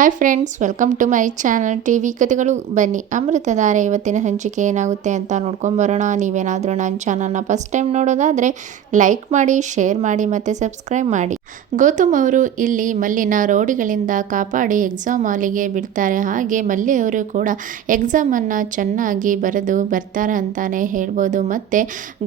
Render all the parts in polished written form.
Hi friends, welcome to my channel TV ಕಥೆಗಳು. ಬನ್ನಿ ಅಮೃತಧಾರೆ ಇವತ್ತಿನ ಸಂಚಿಕೆ ಏನಾಗುತ್ತೆ ಅಂತ ನೋಡ್ಕೊಂಬರೋಣ. ನೀವೇನಾದರೂ ನನ್ನ ಚಾನಲ್ನ ಫಸ್ಟ್ ಟೈಮ್ ನೋಡೋದಾದರೆ ಲೈಕ್ ಮಾಡಿ, ಶೇರ್ ಮಾಡಿ ಮತ್ತು ಸಬ್ಸ್ಕ್ರೈಬ್ ಮಾಡಿ. ಗೌತಮ್ ಅವರು ಇಲ್ಲಿ ಮಲ್ಲಿನ ರೌಡಿಗಳಿಂದ ಕಾಪಾಡಿ ಎಕ್ಸಾಮ್ ಹಾಲಿಗೆ ಬಿಡ್ತಾರೆ. ಹಾಗೆ ಮಲ್ಲಿಯವರು ಕೂಡ ಎಕ್ಸಾಮನ್ನು ಚೆನ್ನಾಗಿ ಬರೆದು ಬರ್ತಾರೆ ಅಂತಲೇ ಹೇಳ್ಬೋದು. ಮತ್ತು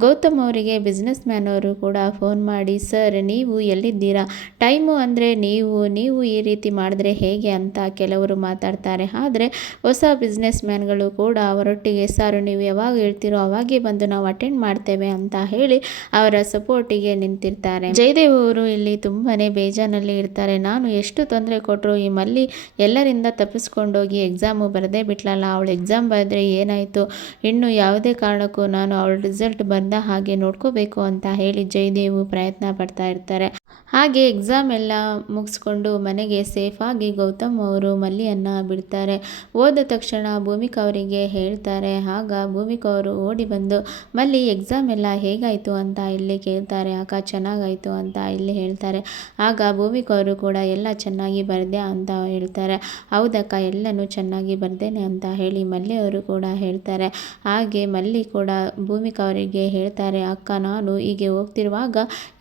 ಗೌತಮ್ ಅವರಿಗೆ ಬಿಸ್ನೆಸ್ ಮ್ಯಾನ್ ಅವರು ಕೂಡ ಫೋನ್ ಮಾಡಿ, ಸರ್ ನೀವು ಎಲ್ಲಿದ್ದೀರಾ, ಟೈಮು ಅಂದರೆ ನೀವು ಈ ರೀತಿ ಮಾಡಿದ್ರೆ ಹೇಗೆ ಅಂತ ಕೆಲವರು ಮಾತಾಡ್ತಾರೆ. ಆದರೆ ಹೊಸ ಬಿಸ್ನೆಸ್ ಮ್ಯಾನ್ಗಳು ಕೂಡ ಅವರೊಟ್ಟಿಗೆ, ಸರ್ ನೀವು ಯಾವಾಗ ಹೇಳ್ತೀರೋ ಅವಾಗೇ ಬಂದು ನಾವು ಅಟೆಂಡ್ ಮಾಡ್ತೇವೆ ಅಂತ ಹೇಳಿ ಅವರ ಸಪೋರ್ಟಿಗೆ ನಿಂತಿರ್ತಾರೆ. ಜಯದೇವ್ ಅವರು ಇಲ್ಲಿ ತುಂಬಾನೇ ಬೇಜಾನಲ್ಲಿ ಇರ್ತಾರೆ. ನಾನು ಎಷ್ಟು ತೊಂದರೆ ಕೊಟ್ಟರು, ಈ ಮಲ್ಲಿ ಎಲ್ಲರಿಂದ ತಪ್ಪಿಸ್ಕೊಂಡೋಗಿ ಎಕ್ಸಾಮು ಬರದೇ ಬಿಟ್ಲಲ್ಲ, ಅವಳು ಎಕ್ಸಾಮ್ ಬರೆದ್ರೆ ಏನಾಯಿತು, ಇನ್ನು ಯಾವುದೇ ಕಾರಣಕ್ಕೂ ನಾನು ಅವಳ ರಿಸಲ್ಟ್ ಬಂದ ಹಾಗೆ ನೋಡ್ಕೋಬೇಕು ಅಂತ ಹೇಳಿ ಜಯದೇವು ಪ್ರಯತ್ನ ಪಡ್ತಾ ಇರ್ತಾರೆ. ಹಾಗೆ ಎಕ್ಸಾಮ್ ಎಲ್ಲ ಮುಗಿಸ್ಕೊಂಡು ಮನೆಗೆ ಸೇಫಾಗಿ ಗೌತಮ್ ಅವರು ಮಲ್ಲಿಯನ್ನು ಬಿಡ್ತಾರೆ. ಹೋದ ತಕ್ಷಣ ಭೂಮಿಕಾ ಅವರಿಗೆ ಹೇಳ್ತಾರೆ. ಆಗ ಭೂಮಿಕಾ ಅವರು ಓಡಿ ಬಂದು, ಮಲ್ಲಿ ಎಕ್ಸಾಮ್ ಎಲ್ಲ ಹೇಗಾಯಿತು ಅಂತ ಇಲ್ಲಿ ಕೇಳ್ತಾರೆ. ಅಕ್ಕ ಚೆನ್ನಾಗಾಯಿತು ಅಂತ ಇಲ್ಲಿ ಹೇಳ್ತಾರೆ. ಆಗ ಭೂಮಿಕಾ ಅವರು ಕೂಡ ಎಲ್ಲ ಚೆನ್ನಾಗಿ ಬರೆದೆ ಅಂತ ಹೇಳ್ತಾರೆ. ಹೌದಕ್ಕ ಎಲ್ಲನೂ ಚೆನ್ನಾಗಿ ಬರ್ದೇನೆ ಅಂತ ಹೇಳಿ ಮಲ್ಲಿ ಅವರು ಕೂಡ ಹೇಳ್ತಾರೆ. ಹಾಗೆ ಮಲ್ಲಿ ಕೂಡ ಭೂಮಿಕಾ ಅವರಿಗೆ ಹೇಳ್ತಾರೆ, ಅಕ್ಕ ನಾನು ಹೀಗೆ ಹೋಗ್ತಿರುವಾಗ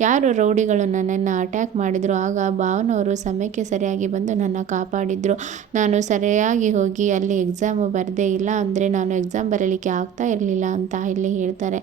ಯಾರು ರೌಡಿಗಳು ನನ್ನನ್ನು ಅಟ್ಯಾಕ್ ಮಾಡಿದ್ರು, ಆಗ ಭಾವನವರು ಸಮಯಕ್ಕೆ ಸರಿಯಾಗಿ ಬಂದು ನನ್ನ ಕಾಪಾಡಿದ್ರು. ನಾನು ಸರಿಯಾಗಿ ಹೋಗಿ ಅಲ್ಲಿ ಎಕ್ಸಾಮು ಬರದೇ, ಇಲ್ಲ ಅಂದರೆ ನಾನು ಎಕ್ಸಾಮ್ ಬರೀಲಿಕ್ಕೆ ಆಗ್ತಾ ಇರಲಿಲ್ಲ ಅಂತ ಇಲ್ಲಿ ಹೇಳ್ತಾರೆ.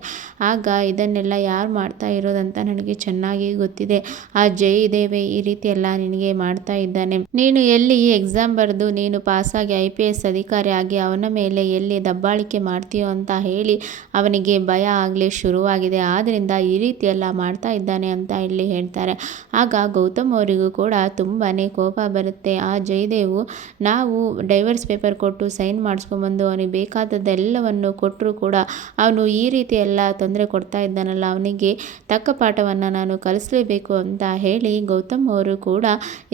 ಆಗ ಇದನ್ನೆಲ್ಲ ಯಾರು ಮಾಡ್ತಾ ಇರೋದಂತ ನನಗೆ ಚೆನ್ನಾಗಿ ಗೊತ್ತಿದೆ. ಆ ಜಯದೇವೆ ಈ ರೀತಿ ಎಲ್ಲ ನಿನಗೆ ಮಾಡ್ತಾ ಇದ್ದಾನೆ. ನೀನು ಎಲ್ಲಿ ಎಕ್ಸಾಮ್ ಬರೆದು ನೀನು ಪಾಸಾಗಿ IPS ಅಧಿಕಾರಿ ಆಗಿ ಅವನ ಮೇಲೆ ಎಲ್ಲಿ ದಬ್ಬಾಳಿಕೆ ಮಾಡ್ತೀಯೋ ಅಂತ ಹೇಳಿ ಅವನಿಗೆ ಭಯ ಆಗಲಿ ಶುರುವಾಗಿದೆ. ಆದ್ದರಿಂದ ಈ ರೀತಿ ಎಲ್ಲ ಮಾಡ್ತಾ ಇದ್ದಾನೆ ಅಂತ ಇಲ್ಲಿ ಹೇಳ್ತಾರೆ. ಆಗ ಗೌತಮ್ ಅವರಿಗೂ ಕೂಡ ತುಂಬಾ ಕೋಪ ಬರುತ್ತೆ. ಆ ಜಯದೇವು ನಾವು ಡೈವರ್ಸ್ ಪೇಪರ್ ಕೊಟ್ಟು ಸೈನ್ ಮಾಡಿಸ್ಕೊಂಬಂದು ಅವನಿಗೆ ಬೇಕಾದದ್ದೆಲ್ಲವನ್ನು ಕೊಟ್ಟರು ಕೂಡ ಅವನು ಈ ರೀತಿ ಎಲ್ಲ ತೊಂದರೆ ಕೊಡ್ತಾ ಇದ್ದಾನಲ್ಲ, ಅವನಿಗೆ ತಕ್ಕ ಪಾಠವನ್ನು ನಾನು ಕಲಿಸಲೇಬೇಕು ಅಂತ ಹೇಳಿ ಗೌತಮ್ ಅವರು ಕೂಡ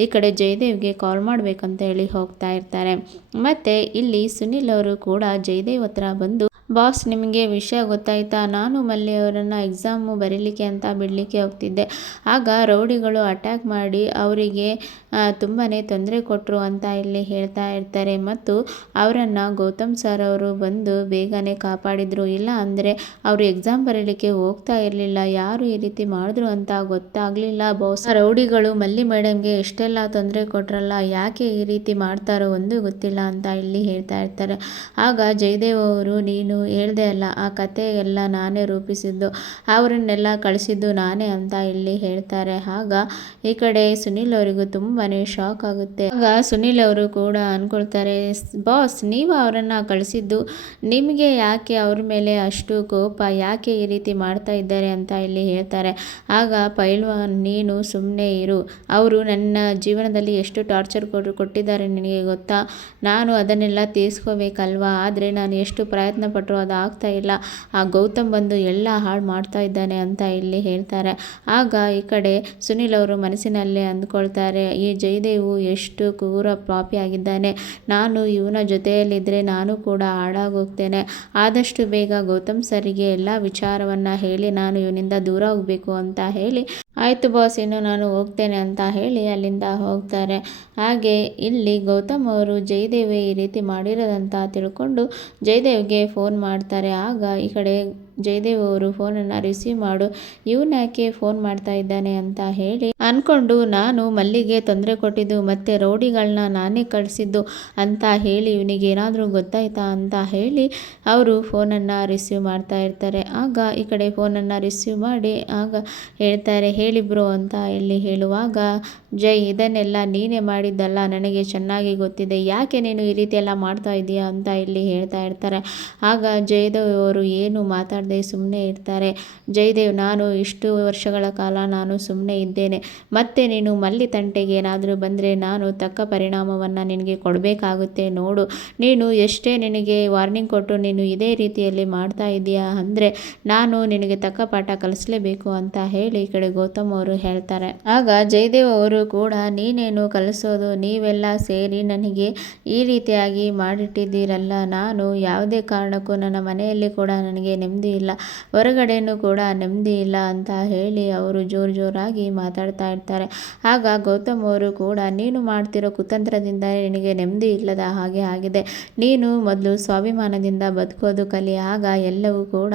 ಈ ಕಡೆ ಜಯದೇವ್ಗೆ ಕಾಲ್ ಮಾಡಬೇಕಂತ ಹೇಳಿ ಹೋಗ್ತಾ ಇರ್ತಾರೆ. ಮತ್ತು ಇಲ್ಲಿ ಸುನಿಲ್ ಅವರು ಕೂಡ ಜಯದೇವ್ ಹತ್ರ ಬಂದು, ಬಾಸ್ ನಿಮಗೆ ವಿಷಯ ಗೊತ್ತಾಯ್ತಾ, ನಾನು ಮಲ್ಲಿ ಅವರನ್ನು ಎಕ್ಸಾಮು ಬರೀಲಿಕ್ಕೆ ಅಂತ ಬಿಡಲಿಕ್ಕೆ ಹೋಗ್ತಿದ್ದೆ, ಆಗ ರೌಡಿಗಳು ಅಟ್ಯಾಕ್ ಮಾಡಿ ಅವರಿಗೆ ತುಂಬಾ ತೊಂದರೆ ಕೊಟ್ಟರು ಅಂತ ಇಲ್ಲಿ ಹೇಳ್ತಾ ಇರ್ತಾರೆ. ಮತ್ತು ಅವರನ್ನು ಗೌತಮ್ ಸರ್ ಅವರು ಬಂದು ಬೇಗನೆ ಕಾಪಾಡಿದರು, ಇಲ್ಲ ಅಂದರೆ ಅವರು ಎಕ್ಸಾಮ್ ಬರೀಲಿಕ್ಕೆ ಹೋಗ್ತಾ ಇರಲಿಲ್ಲ. ಯಾರು ಈ ರೀತಿ ಮಾಡಿದ್ರು ಅಂತ ಗೊತ್ತಾಗಲಿಲ್ಲ ಬಾಸ್. ರೌಡಿಗಳು ಮಲ್ಲಿ ಮೇಡಮ್ಗೆ ಎಷ್ಟೆಲ್ಲ ತೊಂದರೆ ಕೊಟ್ರಲ್ಲ, ಯಾಕೆ ಈ ರೀತಿ ಮಾಡ್ತಾರೋ ಒಂದು ಗೊತ್ತಿಲ್ಲ ಅಂತ ಇಲ್ಲಿ ಹೇಳ್ತಾ ಇರ್ತಾರೆ. ಆಗ ಜಯದೇವ್ ಅವರು, ನೀನು ಹೇಳ್ದೆ ಅಲ್ಲ ಆ ಕತೆ ಎಲ್ಲ ನಾನೇ ರೂಪಿಸಿದ್ದು, ಅವರನ್ನೆಲ್ಲ ಕಳಿಸಿದ್ದು ನಾನೇ ಅಂತ ಇಲ್ಲಿ ಹೇಳ್ತಾರೆ. ಆಗ ಈ ಕಡೆ ಸುನಿಲ್ ಅವರಿಗೂ ತುಂಬಾ ಶಾಕ್ ಆಗುತ್ತೆ. ಆಗ ಸುನಿಲ್ ಅವರು ಕೂಡ ಅನ್ಕೊಳ್ತಾರೆ, ಬಾಸ್ ನೀವು ಅವರನ್ನು ಕಳಿಸಿದ್ದು, ನಿಮಗೆ ಯಾಕೆ ಅವ್ರ ಮೇಲೆ ಅಷ್ಟು ಕೋಪ, ಯಾಕೆ ಈ ರೀತಿ ಮಾಡ್ತಾ ಇದ್ದಾರೆ ಅಂತ ಇಲ್ಲಿ ಹೇಳ್ತಾರೆ. ಆಗ ಪೈಲ್ವಾನ್ ನೀನು ಸುಮ್ಮನೆ ಇರು, ಅವರು ನನ್ನ ಜೀವನದಲ್ಲಿ ಎಷ್ಟು ಟಾರ್ಚರ್ ಕೊಟ್ಟಿದ್ದಾರೆ ನಿನಗೆ ಗೊತ್ತಾ, ನಾನು ಅದನ್ನೆಲ್ಲ ತೀರಿಸ್ಕೋಬೇಕಲ್ವಾ, ಆದರೆ ನಾನು ಎಷ್ಟು ಪ್ರಯತ್ನ ಪಟ್ಟರು ಅದು ಆಗ್ತಾ ಇಲ್ಲ, ಆ ಗೌತಮ್ ಬಂದು ಎಲ್ಲ ಹಾಳು ಮಾಡ್ತಾ ಇದ್ದಾನೆ ಅಂತ ಇಲ್ಲಿ ಹೇಳ್ತಾರೆ. ಆಗ ಈ ಕಡೆ ಸುನಿಲ್ ಅವರು ಮನಸ್ಸಿನಲ್ಲೇ ಅಂದ್ಕೊಳ್ತಾರೆ, ಈ ಜಯದೇವು ಎಷ್ಟು ಕ್ರೂರ ಪಾಪಿ ಆಗಿದ್ದಾನೆ, ನಾನು ಇವನ ಜೊತೆಯಲ್ಲಿದ್ದರೆ ನಾನು ಕೂಡ ಹಾಳಾಗೋಗ್ತೇನೆ, ಆದಷ್ಟು ಬೇಗ ಗೌತಮ್ ಸರಿಗೆ ಎಲ್ಲ ವಿಚಾರವನ್ನು ಹೇಳಿ ನಾನು ಇವನಿಂದ ದೂರ ಹೋಗಬೇಕು ಅಂತ ಹೇಳಿ, ಆಯಿತು ಬಾಸ್ ಇನ್ನು ನಾನು ಹೋಗ್ತೇನೆ ಅಂತ ಹೇಳಿ ಅಲ್ಲಿಂದ ಹೋಗ್ತಾರೆ. ಹಾಗೆ ಇಲ್ಲಿ ಗೌತಮ್ ಅವರು ಜಯದೇವೆ ಈ ರೀತಿ ಮಾಡಿರೋದಂತ ತಿಳ್ಕೊಂಡು ಜಯದೇವ್ಗೆ ಫೋನ್ ಮಾಡ್ತಾರೆ. ಆಗ ಈ ಕಡೆ ಜಯದೇವ್ ಅವರು ಫೋನನ್ನು ರಿಸೀವ್ ಮಾಡು, ಇವನ್ಯಾಕೆ ಫೋನ್ ಮಾಡ್ತಾ ಇದ್ದಾನೆ ಅಂತ ಹೇಳಿ ಅಂದ್ಕೊಂಡು, ನಾನು ಮಲ್ಲಿಗೆ ತೊಂದರೆ ಕೊಟ್ಟಿದ್ದು ಮತ್ತು ರೌಡಿಗಳನ್ನ ನಾನೇ ಕಳಿಸಿದ್ದು ಅಂತ ಹೇಳಿ ಇವನಿಗೆ ಏನಾದರೂ ಗೊತ್ತಾಯ್ತಾ ಅಂತ ಹೇಳಿ ಅವರು ಫೋನನ್ನು ರಿಸೀವ್ ಮಾಡ್ತಾ ಇರ್ತಾರೆ. ಆಗ ಈ ಕಡೆ ಫೋನನ್ನು ರಿಸೀವ್ ಮಾಡಿ ಆಗ ಹೇಳ್ತಾರೆ, ಹೇಳಿ ಬ್ರೋ ಅಂತ ಇಲ್ಲಿ ಹೇಳುವಾಗ, ಜೈ ಇದನ್ನೆಲ್ಲ ನೀನೇ ಮಾಡಿದ್ದಲ್ಲ, ನನಗೆ ಚೆನ್ನಾಗಿ ಗೊತ್ತಿದೆ, ಯಾಕೆ ನೀನು ಈ ರೀತಿ ಎಲ್ಲ ಮಾಡ್ತಾ ಇದೀಯಾ ಅಂತ ಇಲ್ಲಿ ಹೇಳ್ತಾ ಇರ್ತಾರೆ. ಆಗ ಜಯದೇವ್ ಅವರು ಏನು ಮಾತಾಡದೆ ಸುಮ್ಮನೆ ಇರ್ತಾರೆ. ಜಯದೇವ್ ನಾನು ಇಷ್ಟು ವರ್ಷಗಳ ಕಾಲ ನಾನು ಸುಮ್ಮನೆ ಇದ್ದೇನೆ, ಮತ್ತೆ ನೀನು ಮಲ್ಲಿ ತಂಟೆಗೆ ಏನಾದರೂ ಬಂದರೆ ನಾನು ತಕ್ಕ ಪರಿಣಾಮವನ್ನು ನಿನಗೆ ಕೊಡಬೇಕಾಗುತ್ತೆ ನೋಡು, ನೀನು ಎಷ್ಟೇ ನಿನಗೆ ವಾರ್ನಿಂಗ್ ಕೊಟ್ಟು ನೀನು ಇದೇ ರೀತಿಯಲ್ಲಿ ಮಾಡ್ತಾ ಇದೀಯಾ ಅಂದರೆ ನಾನು ನಿನಗೆ ತಕ್ಕ ಪಾಠ ಕಲಿಸಲೇಬೇಕು ಅಂತ ಹೇಳಿ ಈ ಕಡೆ ಗೌತಮ್ ಅವರು ಹೇಳ್ತಾರೆ. ಆಗ ಜಯದೇವ್ ಅವರು ಕೂಡ ನೀನೇನು ಕಲಿಸೋದು, ನೀವೆಲ್ಲ ಸೇರಿ ನನಗೆ ಈ ರೀತಿಯಾಗಿ ಮಾಡಿಟ್ಟಿದ್ದೀರಲ್ಲ, ನಾನು ಯಾವುದೇ ಕಾರಣಕ್ಕೂ ನನ್ನ ಮನೆಯಲ್ಲಿ ಕೂಡ ನನಗೆ ನೆಮ್ಮದಿ ಇಲ್ಲ, ಹೊರಗಡೆನೂ ಕೂಡ ನೆಮ್ಮದಿ ಇಲ್ಲ ಅಂತ ಹೇಳಿ ಅವರು ಜೋರಾಗಿ ಮಾತಾಡ್ತಾ ಇರ್ತಾರೆ. ಆಗ ಗೌತಮ್ ಅವರು ಕೂಡ ನೀನು ಮಾಡ್ತಿರೋ ಕುತಂತ್ರದಿಂದ ನಿನಗೆ ನೆಮ್ಮದಿ ಇಲ್ಲದ ಹಾಗೆ ಆಗಿದೆ, ನೀನು ಮೊದಲು ಸ್ವಾಭಿಮಾನದಿಂದ ಬದುಕೋದು ಕಲಿ, ಆಗ ಎಲ್ಲವೂ ಕೂಡ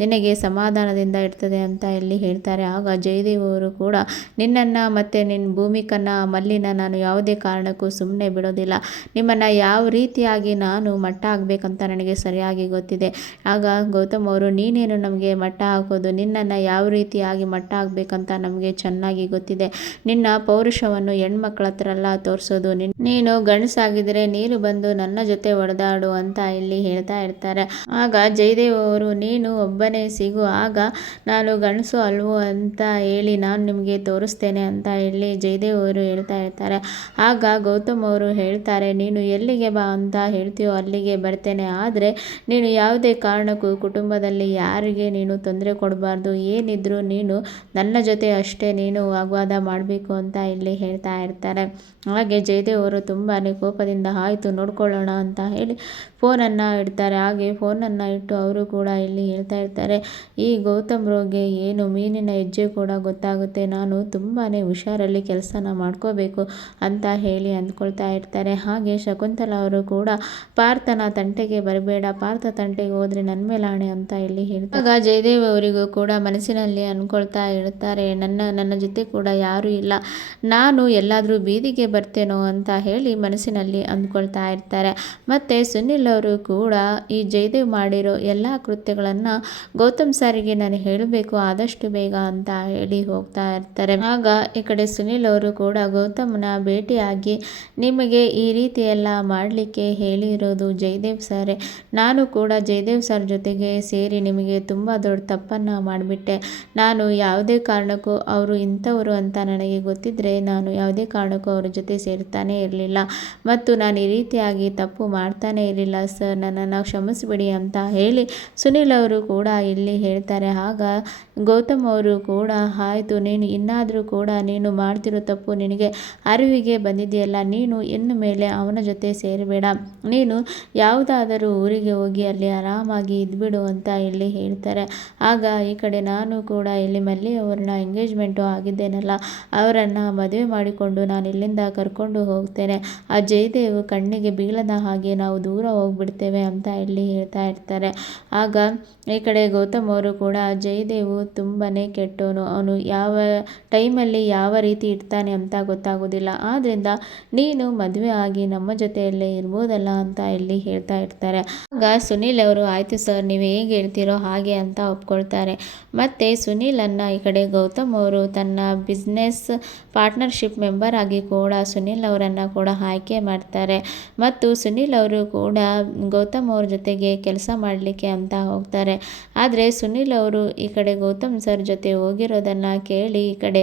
ನಿನಗೆ ಸಮಾಧಾನದಿಂದ ಇರ್ತದೆ ಅಂತ ಇಲ್ಲಿ ಹೇಳ್ತಾರೆ. ಆಗ ಜಯದೇವ್ ಅವರು ಕೂಡ ನಿನ್ನನ್ನು ಮತ್ತು ನಿನ್ನ ಭೂಮಿಕನ್ನ ಮಲ್ಲಿನ ನಾನು ಯಾವುದೇ ಕಾರಣಕ್ಕೂ ಸುಮ್ಮನೆ ಬಿಡೋದಿಲ್ಲ, ನಿಮ್ಮನ್ನು ಯಾವ ರೀತಿಯಾಗಿ ನಾನು ಮಟ್ಟ ಹಾಕಬೇಕಂತ ನನಗೆ ಸರಿಯಾಗಿ ಗೊತ್ತಿದೆ. ಆಗ ಗೌತಮ್ ಅವರು ನೀನೇನು ನಮಗೆ ಮಟ್ಟ ಹಾಕೋದು, ನಿನ್ನನ್ನು ಯಾವ ರೀತಿಯಾಗಿ ಮಟ್ಟ ಹಾಕಬೇಕಂತ ನಮಗೆ ಚೆನ್ನಾಗಿ ಗೊತ್ತಿದೆ, ನಿನ್ನ ಪೌರುಷವನ್ನು ಹೆಣ್ಮಕ್ಳ ಹತ್ರ ಎಲ್ಲ ತೋರಿಸೋದು, ನೀನು ಗಂಡಸಾಗಿದ್ರೆ ನೀನು ಬಂದು ನನ್ನ ಜೊತೆ ಹೊಡೆದಾಡು ಅಂತ ಇಲ್ಲಿ ಹೇಳ್ತಾ ಇರ್ತಾರೆ. ಆಗ ಜಯದೇವ್ ಅವರು ನೀನು ಒಬ್ಬನೇ ಸಿಗು, ಆಗ ನಾನು ಗಂಡಸು ಅಲ್ವೋ ಅಂತ ಹೇಳಿ ನಾನು ನಿಮಗೆ ತೋರಿಸ್ತೇನೆ ಅಂತ ಹೇಳಿ ಜಯದೇವ್ ಅವರು ಹೇಳ್ತಾ ಇರ್ತಾರೆ. ಆಗ ಗೌತಮ್ ಅವರು ಹೇಳ್ತಾರೆ ನೀನು ಎಲ್ಲಿಗೆ ಬಾ ಅಂತ ಹೇಳ್ತೀಯೋ ಅಲ್ಲಿಗೆ ಬರ್ತೇನೆ, ಆದರೆ ನೀನು ಯಾವುದೇ ಕಾರಣಕ್ಕೂ ಕುಟುಂಬದಲ್ಲಿ ಯಾರಿಗೆ ನೀನು ತೊಂದರೆ ಕೊಡಬಾರ್ದು, ಏನಿದ್ರು ನೀನು ನನ್ನ ಜೊತೆ ಅಷ್ಟೇ ನೀನು ವಾಗ್ವಾದ ಮಾಡಬೇಕು ಅಂತ ಇಲ್ಲಿ ಹೇಳ್ತಾ ಇರ್ತಾರೆ. ಹಾಗೆ ಜಯದೇವ್ ಅವರು ತುಂಬಾ ಕೋಪದಿಂದ ಆಯಿತು ನೋಡ್ಕೊಳ್ಳೋಣ ಅಂತ ಹೇಳಿ ಫೋನನ್ನು ಇಡ್ತಾರೆ. ಹಾಗೆ ಫೋನನ್ನು ಇಟ್ಟು ಅವರು ಕೂಡ ಇಲ್ಲಿ ಹೇಳ್ತಾ ಇರ್ತಾರೆ, ಈ ಗೌತಮ್ ರೋಗ್ಗೆ ಏನು ಮೀನಿನ ಹೆಜ್ಜೆ ಕೂಡ ಗೊತ್ತಾಗುತ್ತೆ, ನಾನು ತುಂಬಾ ಹುಷಾರಲ್ಲಿ ಕೆಲಸನ ಮಾಡ್ಕೋಬೇಕು ಅಂತ ಹೇಳಿ ಅಂದ್ಕೊಳ್ತಾ ಇರ್ತಾರೆ. ಹಾಗೆ ಶಕುಂತಲಾ ಅವರು ಕೂಡ ಪಾರ್ಥನ ತಂಟೆಗೆ ಬರಬೇಡ, ಪಾರ್ಥ ತಂಟೆಗೆ ಹೋದರೆ ನನ್ನ ಮೇಲೆ ಆಣೆ ಅಂತ ಇಲ್ಲಿ ಹೇಳ್ತಾರೆ. ಆಗ ಜಯದೇವ್ ಅವರಿಗೂ ಕೂಡ ಮನಸ್ಸಿನಲ್ಲಿ ಅಂದ್ಕೊಳ್ತಾ ಇರ್ತಾರೆ, ನನ್ನ ಜೊತೆ ಕೂಡ ಯಾರೂ ಇಲ್ಲ, ನಾನು ಎಲ್ಲಾದರೂ ಬೀದಿಗೆ ಬರ್ತೇನೋ ಅಂತ ಹೇಳಿ ಮನಸ್ಸಿನಲ್ಲಿ ಅಂದ್ಕೊಳ್ತಾ ಇರ್ತಾರೆ. ಮತ್ತು ಸುನಿಲ್ ಅವರು ಕೂಡ ಈ ಜಯದೇವ್ ಮಾಡಿರೋ ಎಲ್ಲ ಕೃತ್ಯಗಳನ್ನು ಗೌತಮ್ ಸಾರಿಗೆ ನಾನು ಹೇಳಬೇಕು ಆದಷ್ಟು ಬೇಗ ಅಂತ ಹೇಳಿ ಹೋಗ್ತಾ ಇರ್ತಾರೆ. ಆಗ ಈ ಕಡೆ ಸುನಿಲ್ ಅವರು ಕೂಡ ಗೌತಮ್ನ ಭೇಟಿಯಾಗಿ ನಿಮಗೆ ಈ ರೀತಿ ಎಲ್ಲ ಮಾಡಲಿಕ್ಕೆ ಹೇಳಿರೋದು ಜಯದೇವ್ ಸರ್, ನಾನು ಕೂಡ ಜಯದೇವ್ ಸರ್ ಜೊತೆಗೆ ಸೇರಿ ನಿಮಗೆ ತುಂಬ ದೊಡ್ಡ ತಪ್ಪನ್ನು ಮಾಡಿಬಿಟ್ಟೆ, ನಾನು ಯಾವುದೇ ಕಾರಣಕ್ಕೂ ಅವರು ಇಂಥವರು ಅಂತ ನನಗೆ ಗೊತ್ತಿದ್ದರೆ ನಾನು ಯಾವುದೇ ಕಾರಣಕ್ಕೂ ಅವ್ರ ಜೊತೆ ಸೇರ್ತಾನೆ ಇರಲಿಲ್ಲ ಮತ್ತು ನಾನು ಈ ರೀತಿಯಾಗಿ ತಪ್ಪು ಮಾಡ್ತಾನೆ ಇರಲಿಲ್ಲ ಸರ್, ನನ್ನನ್ನು ಕ್ಷಮಿಸಿಬಿಡಿ ಅಂತ ಹೇಳಿ ಸುನಿಲ್ ಅವರು ಕೂಡ ಇಲ್ಲಿ ಹೇಳ್ತಾರೆ. ಆಗ ಗೌತಮ್ ಅವರು ಕೂಡ ಆಯಿತು, ನೀನು ಇನ್ನಾದರೂ ಕೂಡ ನೀನು ಮಾಡ್ತಿರೋ ತಪ್ಪು ನಿನಗೆ ಅರಿವಿಗೆ ಬಂದಿದೆಯಲ್ಲ, ನೀನು ಇನ್ನು ಮೇಲೆ ಅವನ ಜೊತೆ ಸೇರಬೇಡ, ನೀನು ಯಾವುದಾದರೂ ಊರಿಗೆ ಹೋಗಿ ಅಲ್ಲಿ ಆರಾಮಾಗಿ ಇದ್ಬಿಡು ಅಂತ ಇಲ್ಲಿ ಹೇಳ್ತಾರೆ. ಆಗ ಈ ಕಡೆ ನಾನು ಕೂಡ ಇಲ್ಲಿ ಮಲ್ಲಿ ಅವ್ರನ್ನ ಎಂಗೇಜ್ಮೆಂಟು ಆಗಿದ್ದೇನಲ್ಲ, ಅವರನ್ನು ಮದುವೆ ಮಾಡಿಕೊಂಡು ನಾನು ಇಲ್ಲಿಂದ ಕರ್ಕೊಂಡು ಹೋಗ್ತೇನೆ, ಆ ಜಯದೇವ್ ಕಣ್ಣಿಗೆ ಬೀಳದ ಹಾಗೆ ನಾವು ದೂರ ಹೋಗ್ಬಿಡ್ತೇವೆ ಅಂತ ಇಲ್ಲಿ ಹೇಳ್ತಾ ಇರ್ತಾರೆ. ಆಗ ಈ ಕಡೆ ಗೌತಮ್ ಅವರು ಕೂಡ ಜಯದೇವು ತುಂಬಾ ಕೆಟ್ಟವನು, ಅವನು ಯಾವ ಟೈಮಲ್ಲಿ ಯಾವ ರೀತಿ ಇರ್ತಾನೆ ಅಂತ ಗೊತ್ತಾಗೋದಿಲ್ಲ, ಆದ್ದರಿಂದ ನೀನು ಮದುವೆ ಆಗಿ ನಮ್ಮ ಜೊತೆಯಲ್ಲೇ ಇರ್ಬೋದಲ್ಲ ಅಂತ ಇಲ್ಲಿ ಹೇಳ್ತಾ ಇರ್ತಾರೆ. ಆಗ ಸುನಿಲ್ ಅವರು ಆಯಿತು ಸರ್ ನೀವು ಹೇಗೆ ಹೇಳ್ತೀರೋ ಹಾಗೆ ಅಂತ ಒಪ್ಕೊಳ್ತಾರೆ. ಮತ್ತು ಸುನಿಲನ್ನು ಈ ಕಡೆ ಗೌತಮ್ ಅವರು ತನ್ನ ಬಿಸ್ನೆಸ್ ಪಾರ್ಟ್ನರ್ಶಿಪ್ ಮೆಂಬರ್ ಆಗಿ ಕೂಡ ಸುನಿಲ್ ಅವರನ್ನು ಕೂಡ ಆಯ್ಕೆ ಮಾಡ್ತಾರೆ. ಮತ್ತು ಸುನಿಲ್ ಅವರು ಕೂಡ ಗೌತಮ್ ಅವ್ರ ಜೊತೆಗೆ ಕೆಲಸ ಮಾಡಲಿಕ್ಕೆ ಅಂತ ಹೋಗ್ತಾರೆ. ಆದರೆ ಸುನಿಲ್ ಅವರು ಈ ಕಡೆ ಗೌತಮ್ ಸರ್ ಜೊತೆ ಹೋಗಿರೋದನ್ನು ಕೇಳಿ ಈ ಕಡೆ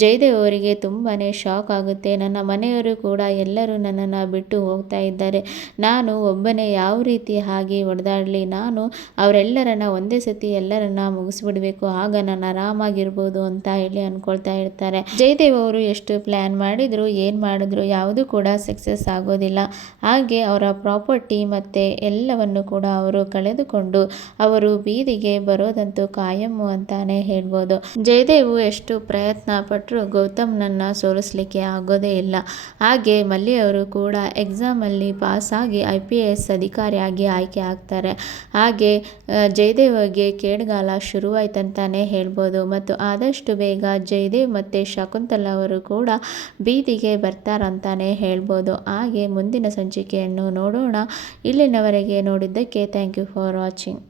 ಜಯದೇವ್ ಅವರಿಗೆ ತುಂಬಾ ಶಾಕ್ ಆಗುತ್ತೆ. ನನ್ನ ಮನೆಯವರು ಕೂಡ ಎಲ್ಲರೂ ನನ್ನನ್ನು ಬಿಟ್ಟು ಹೋಗ್ತಾ ಇದ್ದಾರೆ, ನಾನು ಒಬ್ಬನೇ ಯಾವ ರೀತಿ ಹಾಗೆ ಹೊಡೆದಾಡಲಿ, ನಾನು ಅವರೆಲ್ಲರನ್ನ ಒಂದೇ ಸತಿ ಎಲ್ಲರನ್ನ ಮುಗಿಸ್ಬಿಡ್ಬೇಕು, ಆಗ ನಾನು ಆರಾಮಾಗಿರ್ಬೋದು ಅಂತ ಹೇಳಿ ಅಂದ್ಕೊಳ್ತಾ ಇರ್ತಾರೆ. ಜಯದೇವ್ ಅವರು ಎಷ್ಟು ಪ್ಲ್ಯಾನ್ ಮಾಡಿದ್ರು ಏನು ಮಾಡಿದ್ರು ಯಾವುದೂ ಕೂಡ ಸಕ್ಸಸ್ ಆಗೋದಿಲ್ಲ. ಹಾಗೆ ಅವರ ಪ್ರಾಪರ್ಟಿ ಮತ್ತು ಎಲ್ಲವನ್ನು ಕೂಡ ಅವರು ಕಳೆದುಕೊಂಡು ಅವರು ಬೀದಿಗೆ ಬರೋದಂತೂ ಕಾಯಮ್ಮು ಅಂತಾನೆ ಹೇಳ್ಬೋದು. ಜಯದೇವ್ ಎಷ್ಟು ಪ್ರಯತ್ನ ಪಟ್ಟರು ಗೌತಮ್ನನ್ನು ಸೋಲಿಸಲಿಕ್ಕೆ ಆಗೋದೇ ಇಲ್ಲ. ಹಾಗೆ ಮಲ್ಲಿ ಅವರು ಕೂಡ ಎಕ್ಸಾಮಲ್ಲಿ ಪಾಸಾಗಿ IPS ಅಧಿಕಾರಿಯಾಗಿ ಆಯ್ಕೆ ಆಗ್ತಾರೆ. ಹಾಗೆ ಜಯದೇವ್ಗೆ ಕೇಡ್ಗಾಲ ಶುರುವಾಯ್ತಂತಾನೆ ಹೇಳ್ಬೋದು. ಮತ್ತು ಆದಷ್ಟು ಬೇಗ ಜಯದೇವ್ ಮತ್ತು ಶಕುಂತಲಾ ಅವರು ಕೂಡ ಬೀದಿಗೆ ಬರ್ತಾರಂತಾನೆ ಹೇಳ್ಬೋದು. ಹಾಗೆ ಮುಂದಿನ ಸಂಚಿಕೆಯನ್ನು ನೋಡೋಣ. ಇಲ್ಲಿನವರೆಗೆ ನೋಡಿದ್ದಕ್ಕೆ ಥ್ಯಾಂಕ್ ಯು ಫಾರ್ ವಾಚಿಂಗ್.